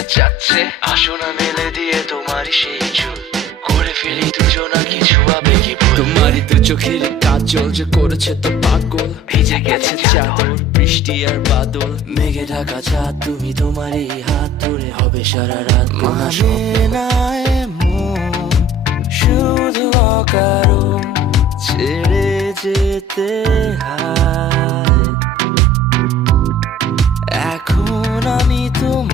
যেতে চাচ্ছে, আসো না মেলে দিয়ে তোমারই সেই চুল, করে ফেলি দুজনা কিছু আবেগী ভুল। তোমারই তো চোখের কাজল যে করেছে তো পাগল, ভিজে গেছে চাদর বৃষ্টি আর বাদল, মেঘে ঢাকা চাঁদ তুমি তোমারই হাত ধরে হবে সারা রাত। মানে না এমন শুধু অকারণ ছেড়ে যেতে হয়।